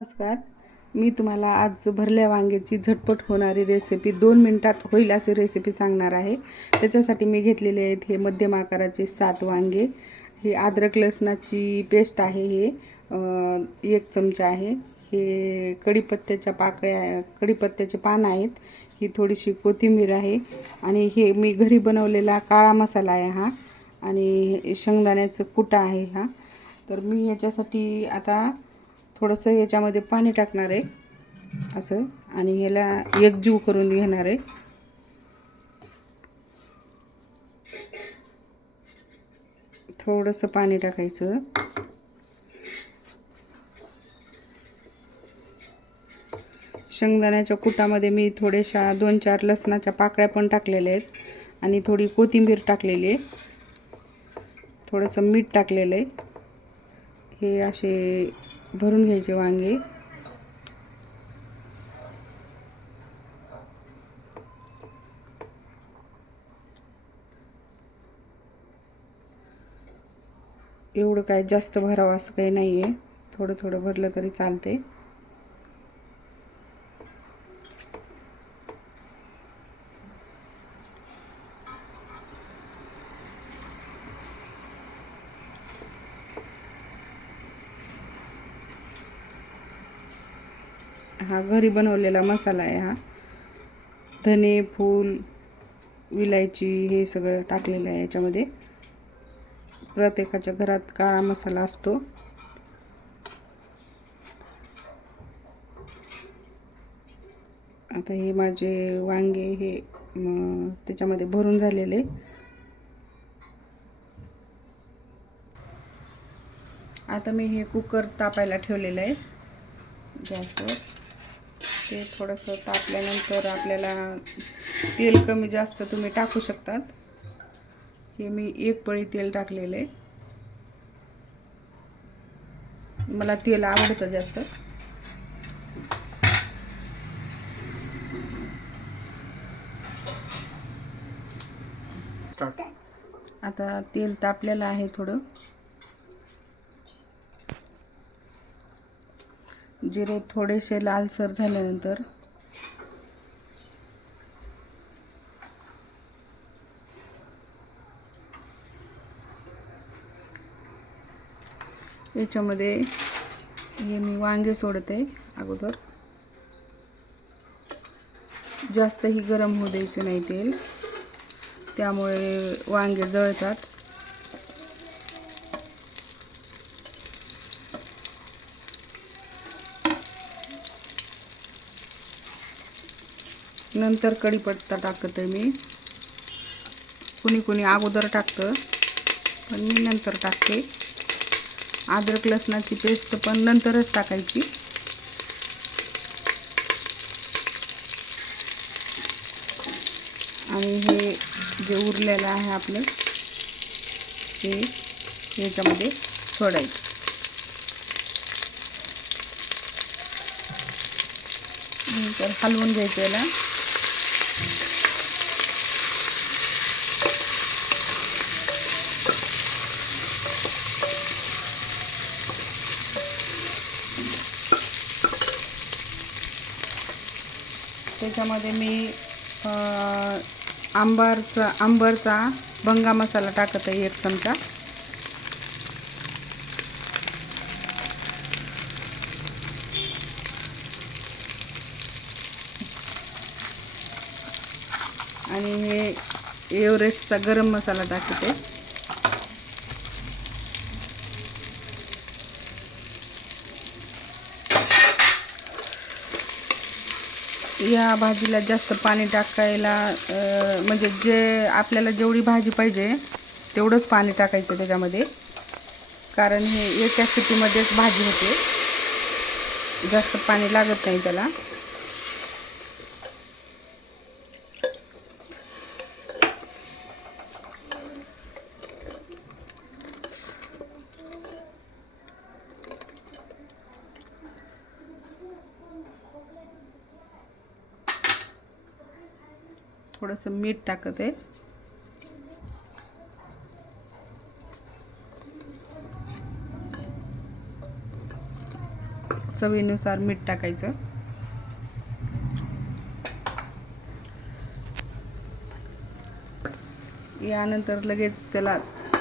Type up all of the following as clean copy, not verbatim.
नमस्कार. मी तुम्हाला आज भरल्या वांग्याची झटपट होणारी रेसिपी 2 मिनिटात होईल अशी रेसिपी सांगणार आहे. त्याच्यासाठी मी घेतलेले आहेत हे मध्यम आकाराचे 7 वांगे. ही अद्रक लसणाची पेस्ट आहे, हे 1 चमचा आहे. हे कढीपत्त्याचे पान आहेत. ही थोडीशी कोथिंबीर आहे आणि हे मी घरी बनवलेला काळा मसाला आहे हा, आणि शेंगदाण्याचं कूट आहे हा. तर मी याच्यासाठी आता थोडंसं याच्यामध्ये पाणी टाकणार आहे असं, आणि ह्याला एकजीव करून घेणार आहे. थोडंसं पाणी टाकायचं. शेंगदाण्याच्या कुटामध्ये मी थोड्याशा 2-4 लसणाच्या पाकळ्या पण टाकलेल्या आहेत आणि थोडी कोथिंबीर टाकलेली आहे. थोडंसं मीठ टाकलेलं आहे. हे असे भरून घ्यायचे वांगे. एवढं काय जास्त भरावं असं काही नाही आहे, थोडं थोडं भरलं तरी चालते. हा घरी बनवलेला मसाला आहे. हा धने, फूल, विलायची हे सगळं टाकलेलं आहे याच्यामध्ये. प्रत्येकाच्या घरात काळा मसाला असतो. आता हे माझे वांगे हे त्याच्यामध्ये भरून झालेले. आता मी हे कुकर तापायला ठेवलेलं आहे गॅसवर. ते थोडंसं तापल्यानंतर आपल्याला तेल कमी जास्त तुम्ही टाकू शकतात. हे मी 1 पळी तेल टाकलेलं आहे. मला तेल आवडतं जास्त. आता तेल तापलेलं आहे थोडं. जिरे थोडेसे लालसर झाल्यानंतर याच्यामध्ये हे मी वांगे सोडते अगोदर. जास्तही गरम होऊ द्यायचं नाही तेल, त्यामुळे वांगे जळतात. नंतर कढीपत्ता टाकते मी. कुणी कुणी अगोदर टाकतं, पण मी नंतर टाकते. अद्रक लसणाची पेस्ट पण नंतरच टाकायची. आणि हे जे उरलेलं आहे आपलं ते याच्यामध्ये सोडायचं. नंतर हलवून घ्यायचं याला. त्याच्यामध्ये मी आंबरचा भंगा मसाला टाकत आहे 1 चमचा. आणि हे एव्हरेस्टचा गरम मसाला टाकते. या भाजीला जास्त पाणी टाकायला म्हणजे जे आपल्याला जेवढी भाजी पाहिजे तेवढंच पाणी टाकायचं त्याच्यामध्ये, कारण हे एका शिट्टीमध्येच भाजी होते. जास्त पाणी लागत नाही त्याला. थोडंसं मीठ टाकत आहे. चवीनुसार मीठ टाकायचं. यानंतर लगेच त्याला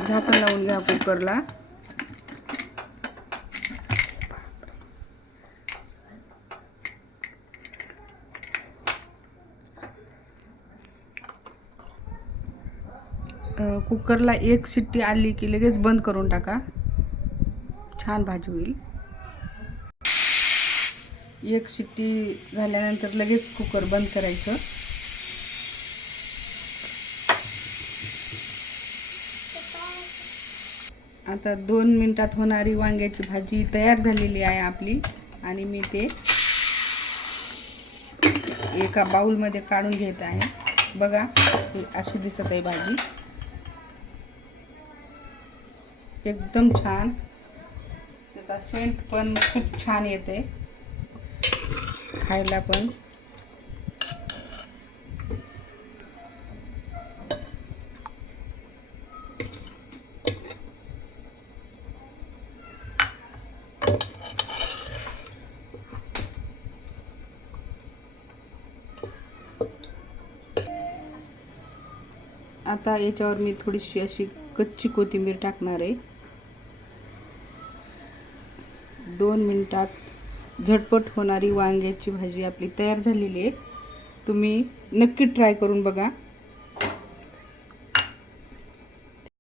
झाकण लावून घ्या कुकरला. कुकरला एक शिट्टी आली की लगेच बंद करून टाका. छान भाजी होईल. एक शिट्टी झाल्यानंतर लगेच कुकर बंद करायचं. आता 2 मिनिटात होणारी वांग्याची भाजी तयार झालेली आहे आपली. आणि मी ते एका बाउलमध्ये काढून घेत आहे. बघा, अशी दिसत आहे भाजी. एकदम छान. त्याचा सेंट पण खूप छान येते खायला पण. आता याच्यावर मी थोडीशी अशी कच्ची कोथिंबीर टाकणार आहे. 2 मिनिटात झटपट होणारी वांग्याची भाजी आपली तयार झालेली आहे. तुम्ही नक्की ट्राय करून बघा.